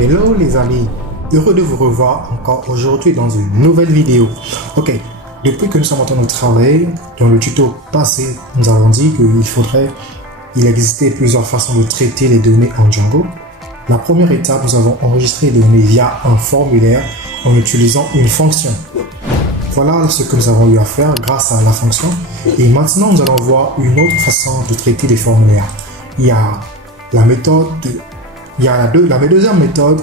Hello les amis, heureux de vous revoir encore aujourd'hui dans une nouvelle vidéo. Ok, depuis que nous sommes en train de travailler, dans le tuto passé, nous avons dit qu'il existait plusieurs façons de traiter les données en Django. La première étape, nous avons enregistré les données via un formulaire en utilisant une fonction. Voilà ce que nous avons eu à faire grâce à la fonction. Et maintenant, nous allons voir une autre façon de traiter les formulaires. Il y a la méthode, la deuxième méthode,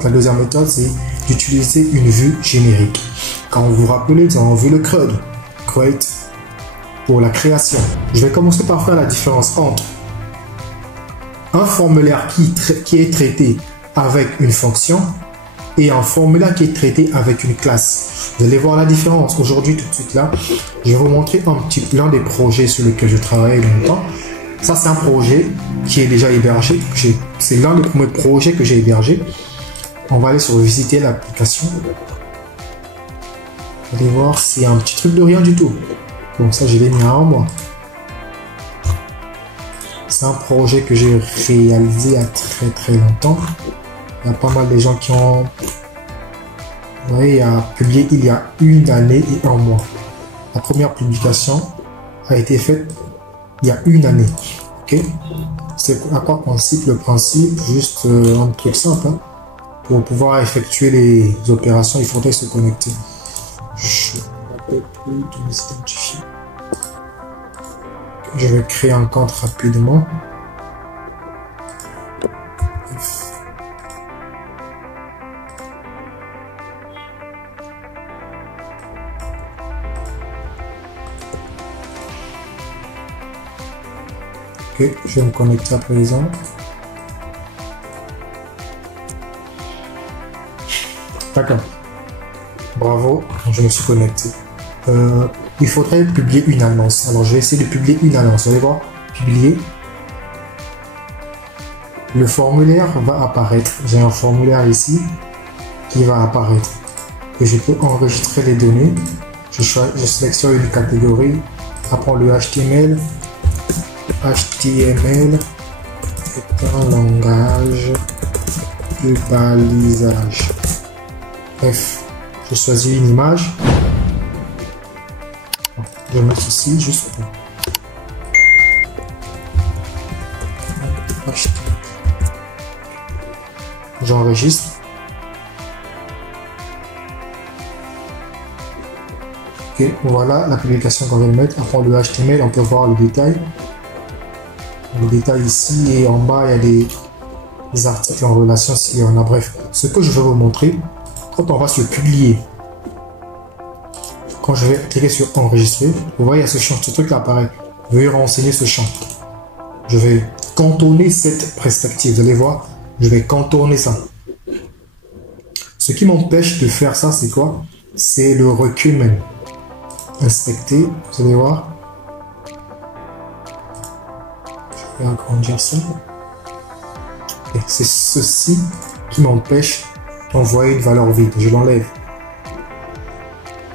c'est d'utiliser une vue générique. Quand vous vous rappelez, nous avons vu le CRUD, Create, pour la création. Je vais commencer par faire la différence entre un formulaire qui est traité avec une fonction et un formulaire qui est traité avec une classe. Vous allez voir la différence. Aujourd'hui, tout de suite là, je vais vous montrer l'un des projets sur lesquels je travaille longtemps. Ça, c'est un projet qui est déjà hébergé. C'est l'un des premiers projets que j'ai hébergé. On va aller sur visiter l'application. Vous allez voir, c'est un petit truc de rien du tout. Donc ça, je l'ai mis à un mois. C'est un projet que j'ai réalisé il y a très longtemps. Il y a pas mal de gens qui ont... Vous voyez, il a publié il y a une année et un mois. La première publication a été faite il y a une année. Ok, c'est à quoi consiste le principe? Juste un truc simple. Hein. Pour pouvoir effectuer les opérations, il faudrait se connecter. Je ne me rappelle plus de mes identifiants. Je vais créer un compte rapidement. Ok, je vais me connecter à présent. D'accord. Bravo, je me suis connecté. Il faudrait publier une annonce. Alors, je vais essayer de publier une annonce. Vous allez voir, publier. Le formulaire va apparaître. J'ai un formulaire ici qui va apparaître. Et je peux enregistrer les données. Je sélectionne une catégorie. Apprends le HTML. HTML est un langage de balisage. Bref, je choisis une image. Je mets ceci juste pour j'enregistre. Ok, voilà la publication qu'on vient de mettre. Après le HTML, on peut voir le détail. Le détail ici et en bas, il y a des articles en relation s'il y en a. Bref, ce que je vais vous montrer, quand on va sur publier, quand je vais cliquer sur enregistrer, vous voyez, il y a ce champ, ce truc là apparaît. Veuillez renseigner ce champ. Je vais contourner cette perspective. Vous allez voir, je vais contourner ça. Ce qui m'empêche de faire ça, c'est quoi? C'est le recul même. Inspecter, vous allez voir. Je vais agrandir ça. Et c'est ceci qui m'empêche d'envoyer une valeur vide. Je l'enlève.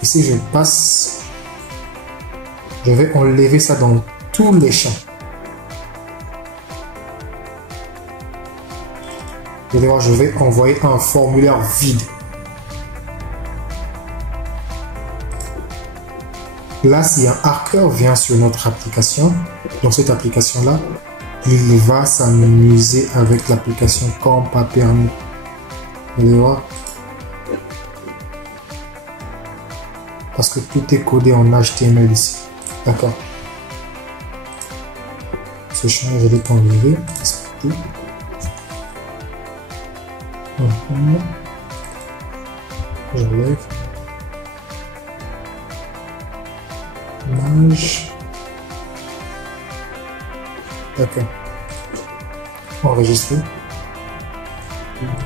Ici, je passe. Je vais enlever ça dans tous les champs. Vous allez voir, je vais envoyer un formulaire vide. Là, si un hacker vient sur notre application, dans cette application-là, il va s'amuser avec l'application comme pas permis. Vous allez voir. Parce que tout est codé en HTML ici. D'accord. Ce champ, je vais enlever. J'enlève. Image. D'accord. Enregistrer.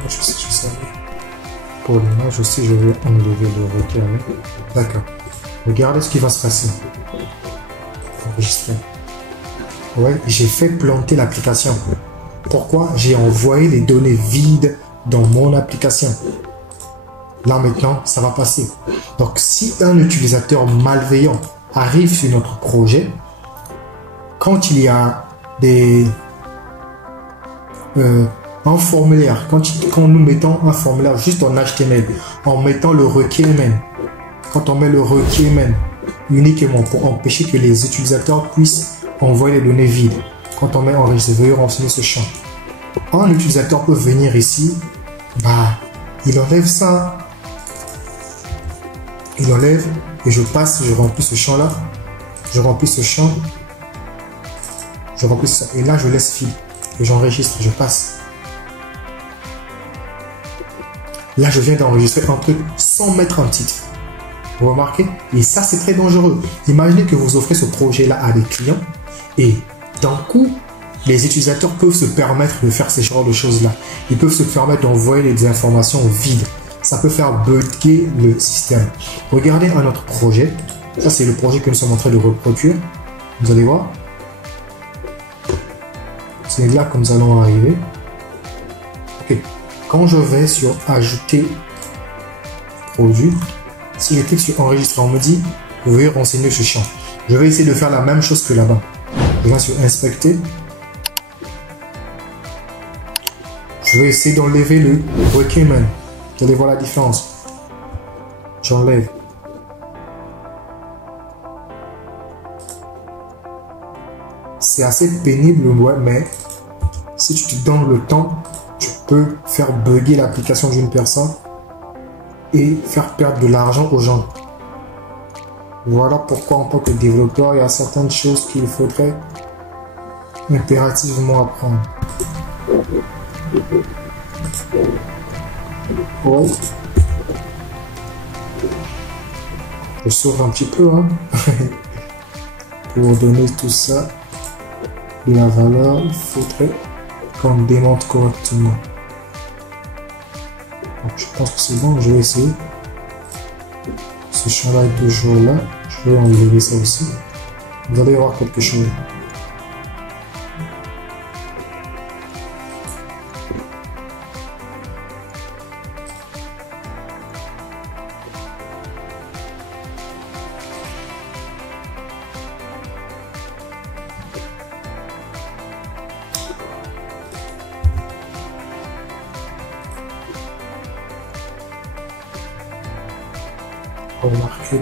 Je savais. Pour l'image aussi, je vais enlever le requin. D'accord. Regardez ce qui va se passer. Enregistrer. Ouais, j'ai fait planter l'application. Pourquoi? J'ai envoyé les données vides dans mon application. Là maintenant, ça va passer. Donc, si un utilisateur malveillant arrive sur notre projet, quand il y a un formulaire, quand nous mettons un formulaire juste en HTML, en mettant le requirement, quand on met le requirement uniquement pour empêcher que les utilisateurs puissent envoyer les données vides, quand on met enregistrer, veuillez renseigner ce champ. Un utilisateur peut venir ici, il enlève ça, il enlève et je passe, je remplis ce champ là, je remplis ce champ, je remplis ça et là je laisse fil et j'enregistre, je passe. Là je viens d'enregistrer un truc sans mettre un titre. Vous remarquez? Et ça c'est très dangereux. Imaginez que vous offrez ce projet là à des clients et d'un coup les utilisateurs peuvent se permettre de faire ces genres de choses là. Ils peuvent se permettre d'envoyer des informations vides. Ça peut faire bugger le système. Regardez un autre projet. Ça, c'est le projet que nous sommes en train de reproduire. Vous allez voir. C'est là que nous allons arriver. Ok. Quand je vais sur ajouter produit, si je clique sur enregistrer, on me dit vous veuillez renseigner ce champ. Je vais essayer de faire la même chose que là-bas. Je vais sur inspecter. Je vais essayer d'enlever le requirement. Vous allez voir la différence. J'enlève. C'est assez pénible, ouais, mais si tu te donnes le temps, tu peux faire bugger l'application d'une personne et faire perdre de l'argent aux gens. Voilà pourquoi en tant que développeur, il y a certaines choses qu'il faudrait impérativement apprendre. Ouais. Je sauve un petit peu hein. Pour donner tout ça de la valeur, il faudrait qu'on démonte correctement. Donc, je pense que c'est bon, je vais essayer. Ce champ là est toujours là, je vais enlever ça aussi. Vous allez voir quelque chose. Remarquez.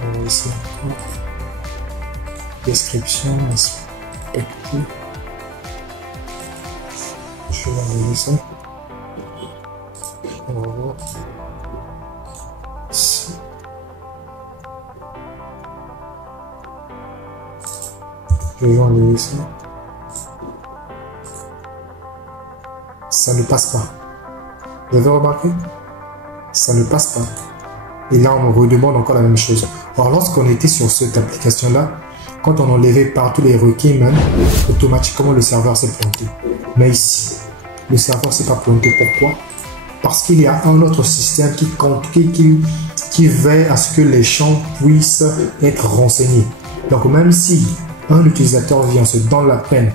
On va essayer encore. Description, inspecter. Je vais enlever ça. On va voir. Ici. Je vais enlever ça. Ça ne passe pas. Vous avez remarqué? Ça ne passe pas. Et là, on me redemande encore la même chose. Alors, lorsqu'on était sur cette application-là, quand on enlevait partout les requis, même, automatiquement, le serveur s'est planté. Mais ici, le serveur ne s'est pas planté. Pourquoi? Parce qu'il y a un autre système qui veille à ce que les champs puissent être renseignés. Donc, même si un utilisateur vient se donne la peine.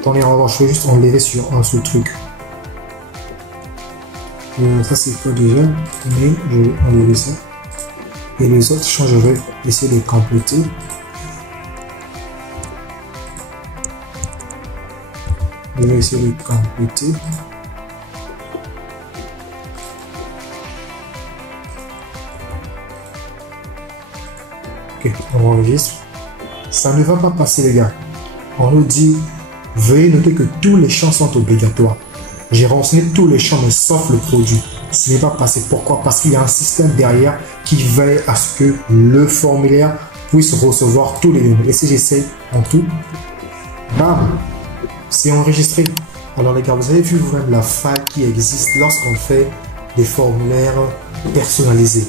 Attendez, je vais juste enlever sur un seul truc. Ça c'est quoi déjà? Mais je vais enlever ça. Et les autres champs, je vais essayer de les compléter. Je vais essayer de les compléter. Ok, on enregistre. Ça ne va pas passer les gars. On nous dit, veuillez noter que tous les champs sont obligatoires. J'ai renseigné tous les champs mais sauf le produit. Ce n'est pas passé. Pourquoi? Parce qu'il y a un système derrière qui veille à ce que le formulaire puisse recevoir tous les données. Et si j'essaie en tout, bam, c'est enregistré. Alors les gars, vous avez vu vous-même la faille qui existe lorsqu'on fait des formulaires personnalisés.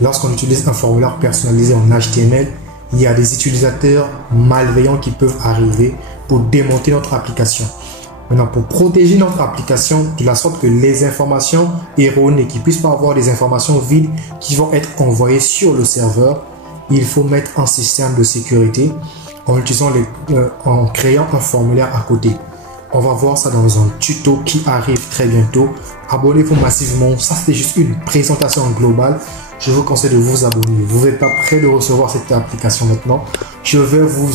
Lorsqu'on utilise un formulaire personnalisé en HTML, il y a des utilisateurs malveillants qui peuvent arriver pour démonter notre application. Maintenant, pour protéger notre application de la sorte que les informations erronées, qui ne puissent pas avoir des informations vides qui vont être envoyées sur le serveur, il faut mettre un système de sécurité en utilisant en créant un formulaire à côté. On va voir ça dans un tuto qui arrive très bientôt. Abonnez-vous massivement. Ça, c'était juste une présentation globale je vous conseille de vous abonner. Vous n'êtes pas prêt de recevoir cette application maintenant. Je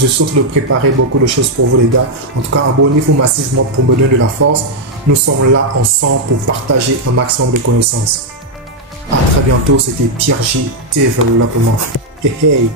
suis en train de préparer beaucoup de choses pour vous les gars. En tout cas, abonnez-vous massivement pour me donner de la force. Nous sommes là ensemble pour partager un maximum de connaissances. À très bientôt, c'était Pierre J. Développement. Hey hey.